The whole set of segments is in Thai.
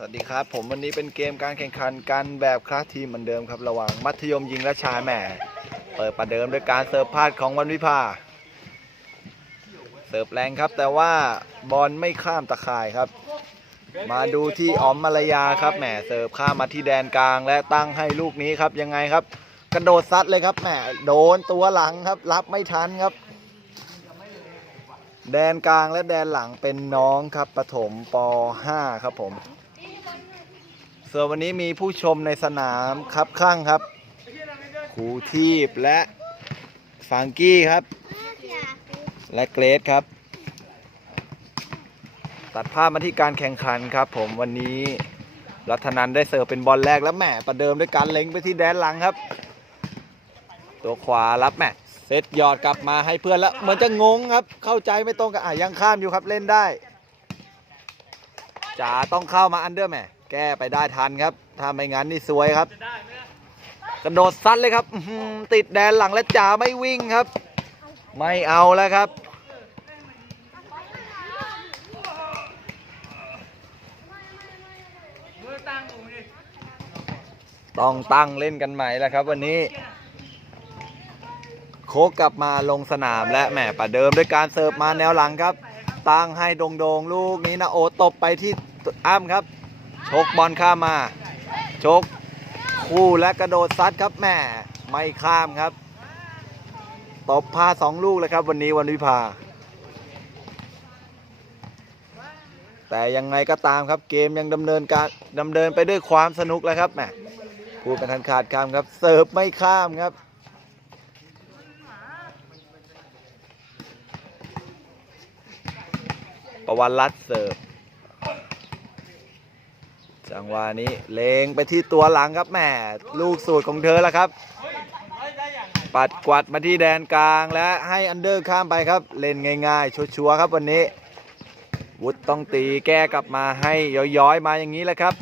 สวัสดีครับ ผมวันนี้เป็นเกมการแข่งขันกันแบบคลาสทีมเหมือนเดิมครับ ระหว่างมัธยมยิงและชายแหม่ เปิดประเดิมด้วยการเสิร์ฟพลาดของวันวิภา เสิร์ฟแรงครับ แต่ว่าบอลไม่ข้ามตะข่ายครับ มาดูที่ออมมารยาครับแหมเสิร์ฟข้ามมาที่แดนกลาง และตั้งให้ลูกนี้ครับยังไงครับ กระโดดซัดเลยครับแหมโดนตัวหลังครับ รับไม่ทันครับ แดนกลางและแดนหลังเป็นน้องครับปฐมป .5 ครับผม ส่วนวันนี้มีผู้ชมในสนามครับข้างครับครูทีบและฟังกี้ครับ และเกรดครับ ตัดภาพมาที่การแข่งขันครับ ผมวันนี้รัฐนันได้เสิร์ฟเป็นบอลแรกแล้วแหมประเดิมด้วยการเล็งไปที่แดนหลังครับ ตัวขวารับแหมเซตยอดกลับมาให้เพื่อนแล้วเหมือนจะงงครับ เข้าใจไม่ตรงกับอะยังข้ามอยู่ครับเล่นได้จ๋าต้องเข้ามาอันเดอร์แหม แก้ไปได้ทันครับ ถ้าไม่งั้นนี่สวยครับกระโดดซัดเลยครับติดแดนหลังและจ๋าไม่วิ่งครับ ไม่เอาแล้วครับ ต้องตั้งเล่นกันใหม่แล้วครับ วันนี้ โคกกลับมาลงสนามและแหมประเดิมด้วยการเสิร์ฟมาแนวหลังครับ ตั้งให้โดงๆลูกนี้นะโอตบไปที่อ้ำครับ ชกบอลข้ามมา ชกคู่และกระโดดซัดครับแม่ไม่ข้ามครับตบพาสองลูกเลยครับ วันนี้วันวิภา แต่ยังไงก็ตามครับเกมยังดำเนินการดำเนินไปด้วยความสนุกแล้วครับแหมพูดกันทันขาดคำครับ เสิร์ฟไม่ข้ามครับ ประวันรัตเสิร์ฟ จังหวะนี้เลงไปที่ตัวหลังครับแหมลูกสูตรของเธอแล้วครับ ปัดกวัดมาที่แดนกลางและให้อันเดอร์ข้ามไปครับ เล่นง่าย ๆ ชัวร์ๆครับวันนี้ วุฒต้องตีแก้กลับมาให้ย้อยๆมาอย่างนี้แหละครับ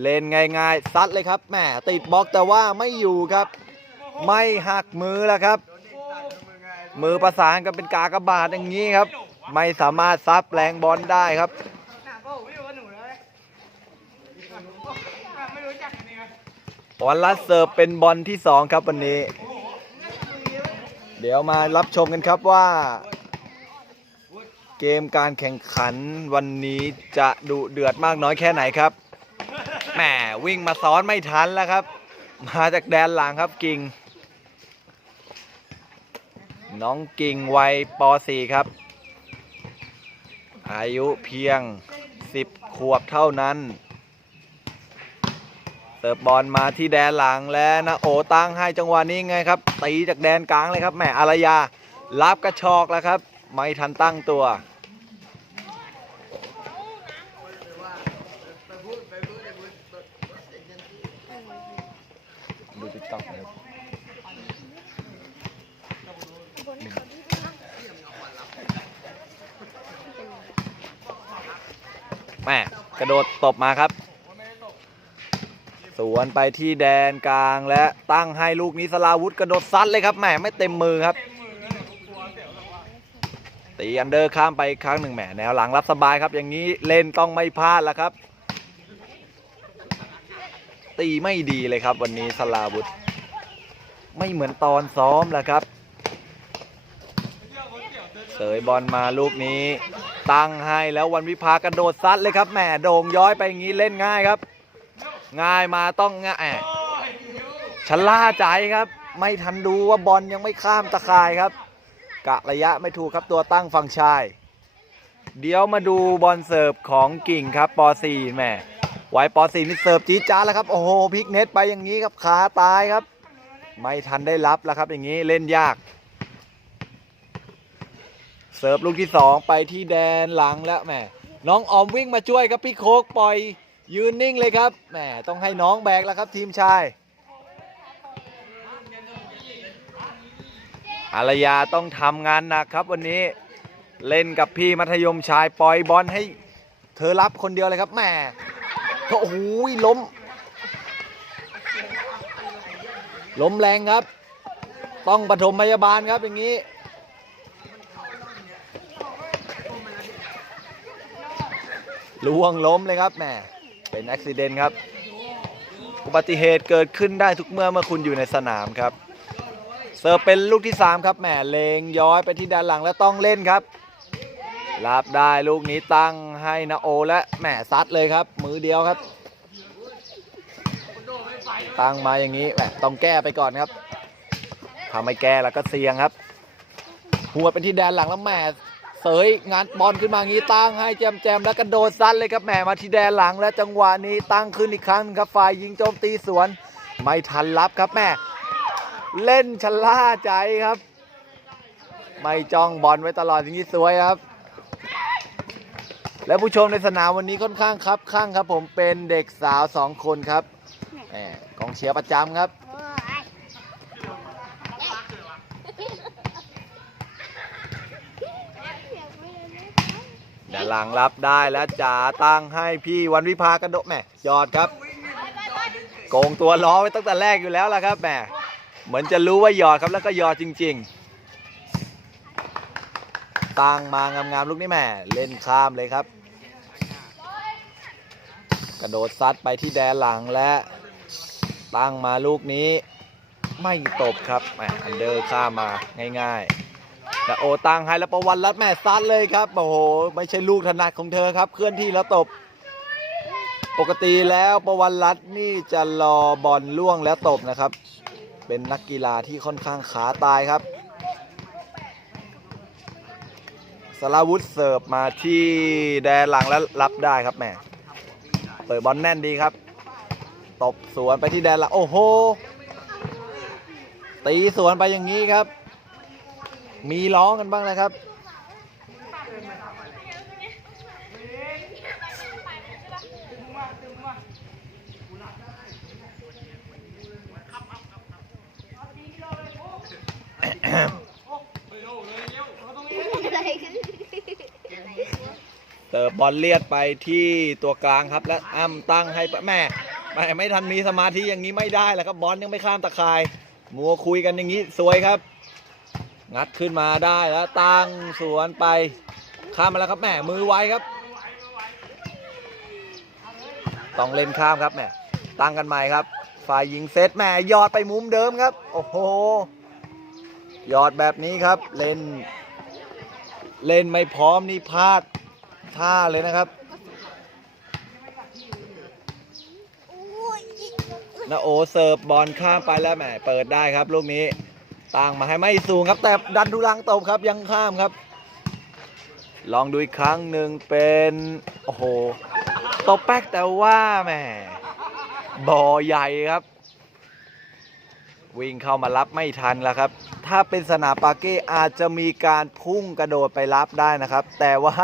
เล่นง่ายๆซัดเลยครับแหมติดบล็อกแต่ว่าไม่อยู่ครับ ไม่หักมือแล้วครับ มือประสานกันเป็นกากบาทอย่างนี้ครับ ไม่สามารถซับแรงบอลได้ครับ หนักก็ผมไม่รู้ว่าหนูเลยไม่รู้จักอันนี้ครับ บอลลัดเสิร์ฟเป็นบอลที่ 2 ครับวันนี้ เดี๋ยวมารับชมกันครับว่า เกมการแข่งขันวันนี้จะดุเดือดมากน้อยแค่ไหนครับแหมวิ่งมาซ้อนไม่ทันแล้วครับ มาจากแดนหลังครับกิ่ง น้องกิ่งวัยป .4 ครับ อายุเพียง 10 ขวบเท่านั้น เสิร์ฟบอลมาที่แดนหลังและนะโอตั้งให้จังหวะนี้ไงครับตีจากแดนกลางเลยครับแหมอารยารับกระชอกแล้วครับ ไม่ทันตั้งตัวดูติ๊กต็อกครับแหม่กระโดดตบมาครับ สวนไปที่แดนกลางและตั้งให้ลูกนี้สลาวุธกระโดดซัดเลยครับแหมไม่เต็มมือครับตีอันเดอร์ข้ามไปอีกครั้งหนึ่งแหมแนวหลังรับสบายครับ อย่างนี้เล่นต้องไม่พลาดแล้วครับ ตีไม่ดีเลยครับ วันนี้สลาวุธ ไม่เหมือนตอนซ้อมแล้วครับเสยบอลมาลูกนี้ ตั้งให้แล้ววันวิภากระโดดซัดเลยครับแหมโด่งย้อยไปอย่างนี้เล่นง่ายครับ ง่ายมาต้องง่ายแอะชะล่าใจครับ ไม่ทันดูว่าบอลยังไม่ข้ามตะข่ายครับ กะระยะไม่ถูกครับตัวตั้งฝั่งชาย เดี๋ยวมาดูบอลเสิร์ฟของกิ่งครับป .4 แหม่ไว้ป .4 นี่เสิร์ฟจีจ้าแล้วครับ โอ้โหพลิกเน็ตไปอย่างนี้ครับขาตายครับ ไม่ทันได้รับแล้วครับ อย่างนี้เล่นยาก เสิร์ฟลูกที่ 2 ไปที่แดนหลังแล้วแหมน้องออมวิ่งมาช่วยครับพี่โคกปล่อย ยืนนิ่งเลยครับแหมต้องให้น้องแบกแล้วครับทีมชายอารยาต้องทำงานหนักครับวันนี้เล่นกับพี่มัธยมชายปล่อยบอลให้เธอรับคนเดียวเลยครับแหม่โอ้โหล้ม ล้มแรงครับ ต้องปฐมพยาบาลครับอย่างนี้ล่วงล้มเลยครับแหม เป็นอุบิเหตุครับ อุบัติเหตุเกิดขึ้นได้ทุกเมื่อเมื่อคุณอยู่ในสนามครับ เสิร์ฟเป็นลูกที่ 3 ครับแหมเลงย้อยไปที่ด้านหลังแล้วต้องเล่นครับรับได้ลูกนี้ตั้งให้นาโอและแหมซัดเลยครับ มือเดียวครับ ตั้งมาอย่างนี้แหมต้องแก้ไปก่อนครับถ้าไม่แก้แล้วก็เสี่ยงครับ หัวเป็นที่แดนหลังแล้วแหม เสยงานบอลขึ้นมางี้ตั้งให้แจมแจมแล้วกระโดดซัดเลยครับแหมมาที่แดนหลังและจังหวะนี้ตั้งขึ้นอีกครั้งครับฝ่ายยิงโจมตีสวน ไม่ทันรับครับแม่เล่นชะล่าใจครับ ไม่จ้องบอลไว้ตลอดอย่างนี้สวยครับ และผู้ชมในสนามวันนี้ค่อนข้างครับข้างครับ ผมเป็นเด็กสาวสองคนครับแหมกองเชียร์ประจำครับ ด้านหลังรับได้แล้วจ๋าตั้งให้พี่วันวิภากระโดดแหม่ยอดครับ โกงตัวล้อไว้ตั้งแต่แรกอยู่แล้วล่ะครับแหม่เหมือนจะรู้ว่าหยอดครับแล้วก็หยอดจริง ๆตั้งมางามๆลูกนี้แหม่เล่นข้ามเลยครับ กระโดดซัดไปที่แดนหลังและตั้งมาลูกนี้ไม่ตบครับแหมอันเดอร์ข้ามมาง่าย ๆ โอตังให้แล้วประวันรัดแม่ซัดเลยครับโอ้โหไม่ใช่ลูกถนัดของเธอครับ เคลื่อนที่แล้วตบ ปกติแล้วประวันรัตน์นี่จะรอบอลล่วงแล้วตบนะครับ เป็นนักกีฬาที่ค่อนข้างขาตายครับสลาวุธเสิร์ฟมาที่แดนหลังแล้วรับได้ครับแม่เปิดบอลแน่นดีครับ ตบสวนไปที่แดนหลังโอ้โหตีสวนไปอย่างนี้ครับ มีร้องกันบ้างนะครับ เติบบอลเลียดไปที่ตัวกลางครับ และอ้ำตั้งให้ปะแม่แม่ไม่ทันมีสมาธิอย่างนี้ไม่ได้แหละครับบอลยังไม่ข้ามตะข่าย มัวคุยกันอย่างนี้สวยครับ งัดขึ้นมาได้แล้วตั้งสวนไป ข้ามมาแล้วครับแม่มือไวครับ ต้องเล่นข้ามครับแม่ตั้งกันใหม่ครับ ฝ่ายยิงเซตแม่ยอดไปมุมเดิมครับ โอ้โหยอดแบบนี้ครับเล่น เล่นไม่พร้อมนี่พลาดท่าเลยนะครับนาโอเสิร์ฟบอลข้ามไปแล้วแหมเปิดได้ครับลูกนี้ ตั้งมาให้ไม่สูงครับ แต่ดันทุลังตบครับยังข้ามครับ ลองดูอีกครั้งหนึ่งเป็น โอ้โหตบแป๊กแต่ว่าแหมบ่อใหญ่ครับ วิ่งเข้ามารับไม่ทันแล้วครับ ถ้าเป็นสนามปาเก้อาจจะมีการพุ่งกระโดดไปรับได้นะครับ แต่ว่า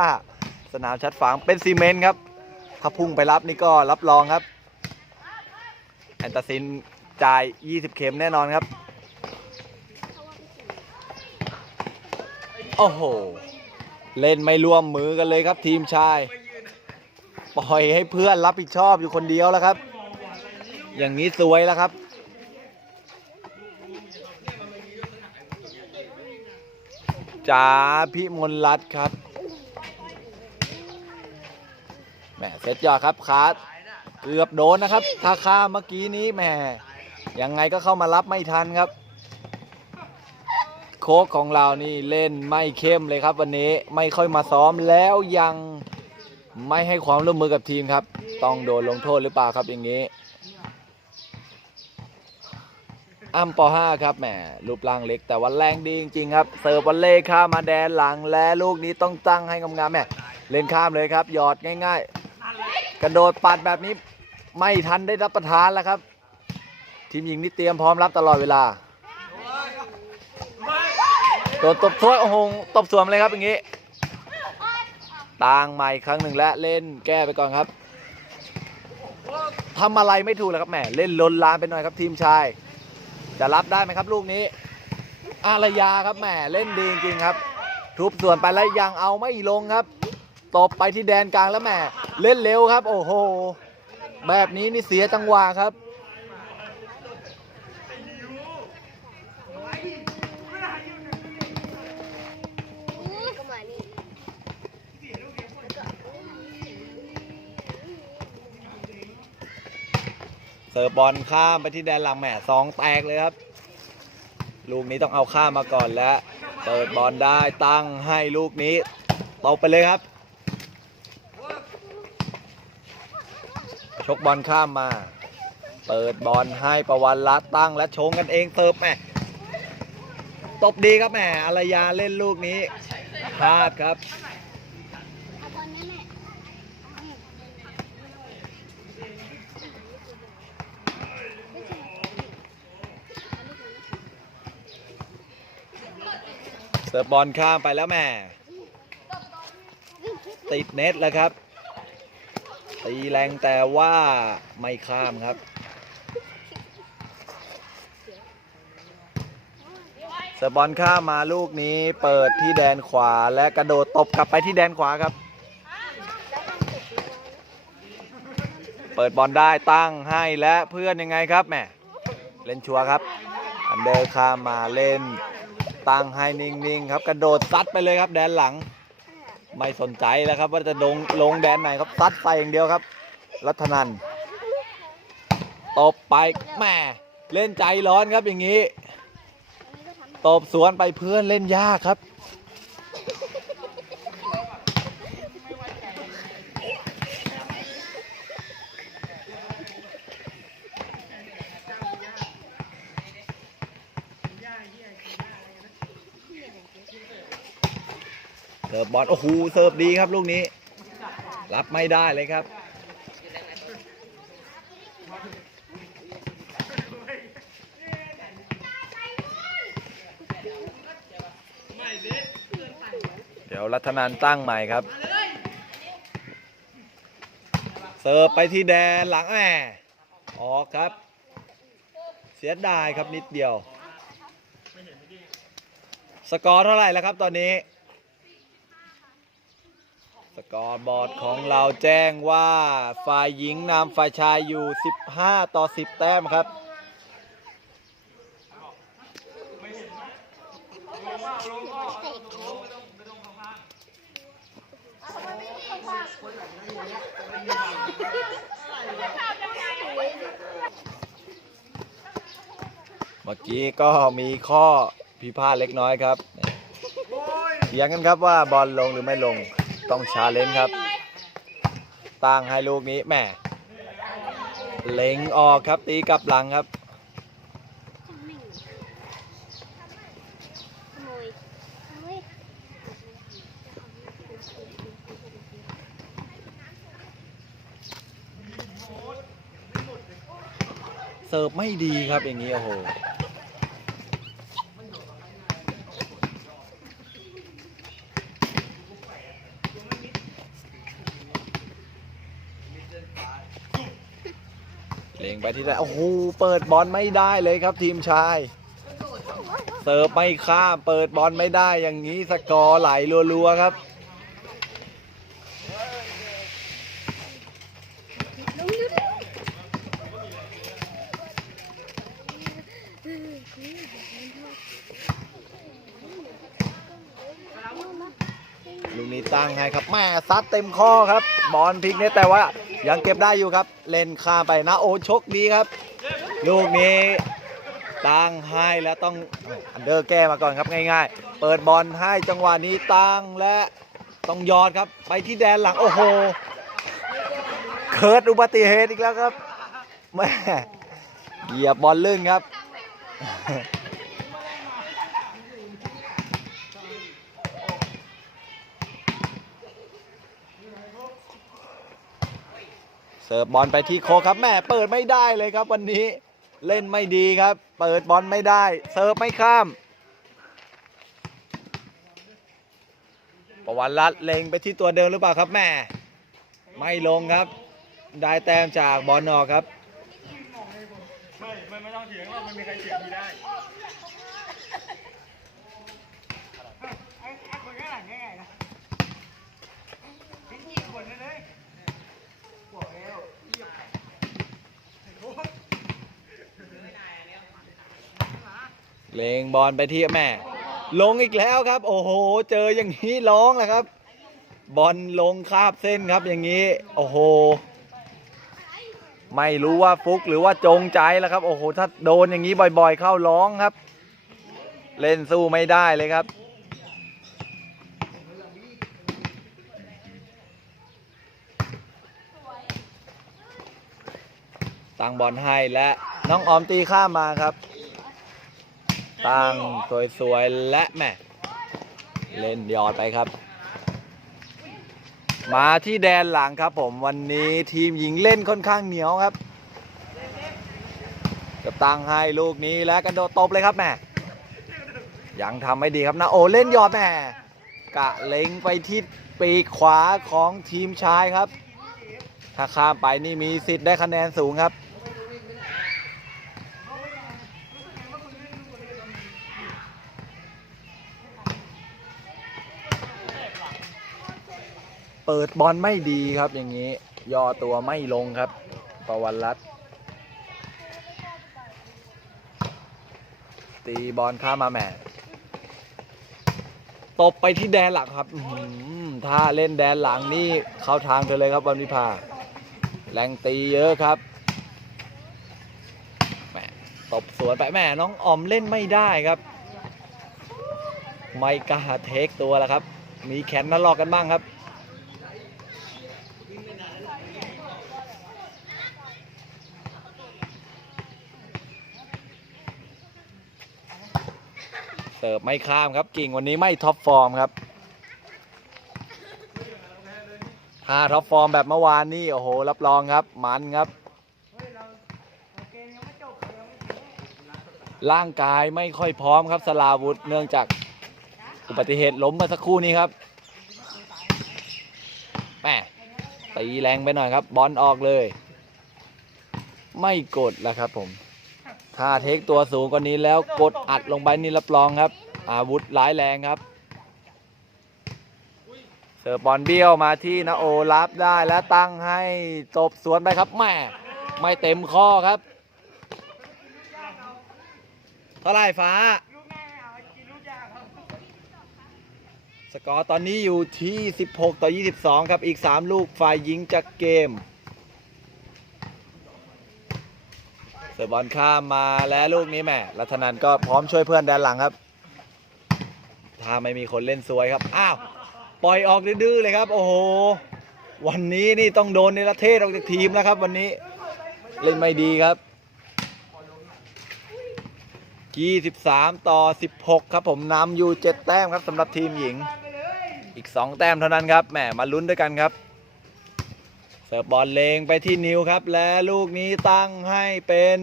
สนามชัดฝางเป็นซีเมนต์ครับ ถ้าพุ่งไปรับนี่ก็รับรองครับ แอนตาซินจ่าย 20 เข็มแน่นอนครับ โอ้โห เล่นไม่ร่วมมือกันเลยครับทีมชาย ปล่อยให้เพื่อนรับผิดชอบอยู่คนเดียวแล้วครับ อย่างนี้สวยแล้วครับ จ๋าพิมลรัตครับ แหมเซตยอดครับคาร์ดเกือบโดนนะครับ ถ้าข้ามเมื่อกี้นี้แหมยังไงก็เข้ามารับไม่ทันครับ โค้ชของเรานี่เล่นไม่เข้มเลยครับ วันนี้ไม่ค่อยมาซ้อมแล้วยังไม่ให้ความร่วมมือกับทีมครับ ต้องโดนลงโทษหรือเปล่าครับอย่างนี้อ้ำป .5 ครับแหมรูปร่างเล็กแต่ว่าแรงดีจริงๆครับ เสิร์ฟบอลเล่ข้ามมาแดนหลังและลูกนี้ต้องตั้งให้งามๆแหมเล่นข้ามเลยครับ หยอดง่ายๆ กระโดดปัดแบบนี้ไม่ทันได้รับประทานแล้วครับ ทีมหญิงนี่เตรียมพร้อมรับตลอดเวลา โดนตบถ้วยโอ้โหตบสวมเลยครับอย่างนี้ต่างใหม่ครั้งหนึ่งและเล่นแก้ไปก่อนครับทำอะไรไม่ถูกแล้วครับแหมเล่นลนลานไปหน่อยครับทีมชาย จะรับได้ไหมครับลูกนี้ อารยาครับแหมเล่นดีจริงครับ ทุบส่วนไปแล้วยังเอาไม่ลงครับตบไปที่แดนกลางแล้วแหมเล่นเร็วครับ โอ้โห แบบนี้นี่เสียจังหวะครับ ก็มานี่ เสิร์ฟบอลข้ามไปที่แดนหลังแหม่สองแตกเลยครับ ลูกนี้ต้องเอาข้ามมาก่อนแล้ว เปิดบอลได้ตั้งให้ลูกนี้ตบไปเลยครับ ชกบอลข้ามมา เปิดบอลให้ประวันรัตตั้งและชงกันเองเสิร์ฟแหม่ตบดีครับแหม่อารยาเล่นลูกนี้พลาดครับ เอาบอลนั่นแหละ เสิร์ฟบอลข้ามไปแล้วแม่ติดเน็ตแล้วครับ ตีแรงแต่ว่าไม่ข้ามครับ เสิร์ฟบอลข้ามมาลูกนี้เปิดที่แดนขวาและกระโดดตบกลับไปที่แดนขวาครับ เปิดบอลได้ตั้งให้และเพื่อนยังไงครับแม่เล่นชัวร์ครับ อันเดอร์ข้ามมาเล่น ตั้งให้นิ่งๆครับกระโดดซัดไปเลยครับแดนหลัง ไม่สนใจแล้วครับ ว่าจะลงลงแดนไหนครับซัดไปอย่างเดียวครับ รัตนันตบไปแหม่เล่นใจร้อนครับอย่างนี้ตบสวนไปเพื่อนเล่นยากครับ เสิร์ฟบอลโอ้โหเสิร์ฟดีครับลูกนี้ รับไม่ได้เลยครับเดี๋ยวรัตนันตั้งใหม่ครับ เสิร์ฟไปที่แดนหลังแหมออกครับ เสียดายครับนิดเดียว สกอร์เท่าไหร่แล้วครับตอนนี้ สกอร์บอร์ดของเราแจ้งว่า ฝ่ายหญิงนำฝ่ายชายอยู่ 15 ต่อ 10 แต้มครับ เมื่อกี้ก็มีข้อ พิพาทเล็กน้อยครับเถียงกันครับว่าบอลลงหรือไม่ลงต้องชาเลนจ์ครับตั้งให้ลูกนี้แหม่เล็งออกครับตีกลับหลังครับขโมยขโมยเสิร์ฟไม่ดีครับอย่างนี้โอ้โห เล็งไปที่ได้โอ้โหเปิดบอลไม่ได้เลยครับทีมชาย เสิร์ฟไม่ข้ามเปิดบอลไม่ได้อย่างนี้สกอร์ไหลรัวๆครับลูกนี้ตั้งให้ครับแม่ซัดเต็มข้อครับ บอลพลิกเน็ตแต่ว่า ยังเก็บได้อยู่ครับ เล่นข้ามไปนะโอชกดีครับ ลูกนี้ตั้งให้แล้วต้องอันเดอร์แก้มาก่อนครับง่าย ๆ เปิดบอลให้จังหวะนี้ตั้งและต้องยอดครับ ไปที่แดนหลังโอ้โหเกิดอุบัติเหตุอีกแล้วครับแม่เหยียบบอลลื่นครับ เสิร์ฟบอลไปที่โคครับแม่เปิดไม่ได้เลยครับวันนี้เล่นไม่ดีครับ เปิดบอลไม่ได้ เสิร์ฟไม่ข้าม ประวันรัตเล็งไปที่ตัวเดิมหรือเปล่าครับแม่ ไม่ลงครับ ได้แต้มจากบอลนอกครับ ไม่ ไม่ต้องเถียงหรอกมันมีใครเถียงพี่ได้ไอ้คนข้างหลังยังไงนะทิ้งยิงคนเลยเลยบอกแล้วเหยียบไอ้โค้ช เลงบอลไปที่แม่ ลงอีกแล้วครับ โอ้โห เจออย่างนี้ร้องแหละครับ บอลลงคาบเส้นครับอย่างนี้ โอ้โห ไม่รู้ว่าฟุกหรือว่าจงใจแล้วครับ โอ้โห ถ้าโดนอย่างนี้บ่อยๆ เข้าร้องครับ เล่นสู้ไม่ได้เลยครับตั้งบอลให้และน้องออมตีข้ามมาครับ ตั้งสวยๆและแม่เล่นยอดไปครับ มาที่แดนหลังครับผมวันนี้ทีมหญิงเล่นค่อนข้างเหนียวครับจะตั้งให้ลูกนี้และกระโดดตบเลยครับแม่ยังทำไม่ดีครับนะโอเล่นยอดแม่กะเล็งไปที่ปีกขวาของทีมชายครับ ถ้าข้ามไปนี่มีสิทธิ์ได้คะแนนสูงครับ เปิดบอลไม่ดีครับอย่างนี้ ย่อตัวไม่ลงครับ ประวันรัตตีบอลข้ามมาแหม่ตบไปที่แดนหลังครับถ้าเล่นแดนหลังนี่เข้าทางเธอเลยครับวันวิภา แรงตีเยอะครับแหม่ตบสวนไปแหม่น้องออมเล่นไม่ได้ครับ ไม่กล้าเทคตัวแล้วครับ มีแขนนัดหลอกกันบ้างครับ เสิร์ฟไม่ข้ามครับกิ่งวันนี้ไม่ท็อปฟอร์มครับถ้าท็อปฟอร์มแบบเมื่อวานนี่โอ้โหรับรองครับมันครับเฮ้ยเราเราเกมยังไม่จบเลยยังไม่ถึงร่างกายไม่ค่อยพร้อมครับสลาวุธเนื่องจากอุบัติเหตุล้มเมื่อสักครู่นี้ครับแหม่ ตีแรงไปหน่อยครับ บอลออกเลย ไม่กดแล้วครับผม ถ้าเทคตัวสูงกว่านี้แล้วกดอัดลงไปนี่รับรองครับ อาวุธร้ายแรงครับ เสิร์ฟบอลเบี้ยวมาที่นาโอรับได้แล้วตั้งให้ตบสวนไปครับแม่ไม่เต็มข้อครับเท่าไรฟ้า ลูกง่ายไม่เอากินลูกยากครับ สกอร์ตอนนี้อยู่ที่ 16 ต่อ 22 ครับ อีก 3 ลูกฝ่ายหญิงจากเกม เสิร์ฟบอลข้ามมาและลูกนี้แหม่รัตนันก็พร้อมช่วยเพื่อนด้านหลังครับ ถ้าไม่มีคนเล่นสวยครับ อ้าว ปล่อยออกดื้อเลยครับ โอ้โห วันนี้นี่ต้องโดนในประเทศออกจากทีมแล้วครับ วันนี้เล่นไม่ดีครับ23 ต่อ 16 ครับผมนำอยู่ 7 แต้มครับสำหรับทีมหญิง อีก 2 แต้มเท่านั้นครับแหมมาลุ้นด้วยกันครับเสิร์ฟบอลเลงไปที่นิวครับ และลูกนี้ตั้งให้เป็น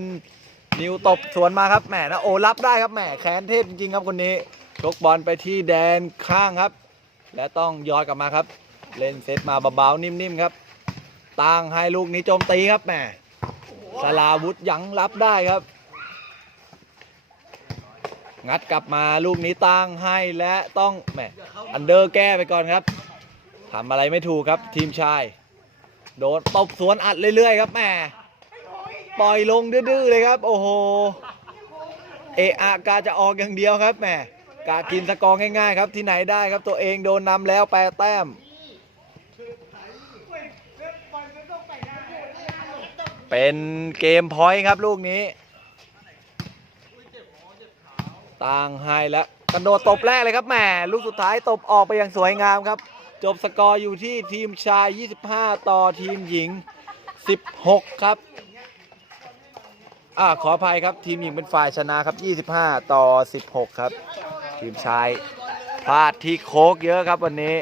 นิวตบสวนมาครับแหมนะโอรับได้ครับแหมแขนเทพจริงๆครับคนนี้ชกบอลไปที่แดนข้างครับ และต้องย้อนกลับมาครับ เล่นเซตมาเบาๆนิ่มๆครับตั้งให้ลูกนี้โจมตีครับแหมสลาวุธยังรับได้ครับ งัดกลับมาลูกนี้ตั้งให้และต้องแหมอันเดอร์แก้ไปก่อนครับทำอะไรไม่ถูกครับทีมชาย โดนตบสวนอัดเรื่อยๆครับแหมปล่อยลงดื้อๆเลยครับ โอ้โหเออะกาจะออกอย่างเดียวครับแหมกากินสกอร์ง่ายๆครับที่ไหนได้ครับตัวเองโดนนำแล้วแปดแต้มเฮ้ยเล่นบอลไม่ต้องไปหน้าเลยเป็นเกมพอยต์ครับลูกนี้ ตั้งให้แล้วกระโดดตบแรกเลยครับแหมลูกสุดท้ายตบออกไปอย่างสวยงามครับ จบสกอร์อยู่ที่ทีมชาย 25 ต่อทีมหญิง 16 ครับอ่าขออภัยครับทีมหญิงเป็นฝ่ายชนะครับ 25 ต่อ 16 ครับ ทีมชายพลาดที่โคกเยอะครับวันนี้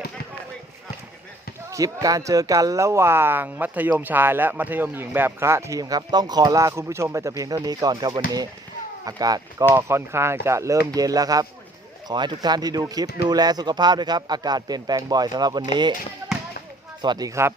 คลิปการเจอกันระหว่างมัธยมชายและมัธยมหญิงแบบคละทีมครับ ต้องขอลาคุณผู้ชมไปแต่เพียงเท่านี้ก่อนครับวันนี้ อากาศก็ค่อนข้างจะเริ่มเย็นแล้วครับ ขอให้ทุกท่านที่ดูคลิปดูแลสุขภาพด้วยครับ อากาศเปลี่ยนแปลงบ่อยสำหรับวันนี้ สวัสดีครับ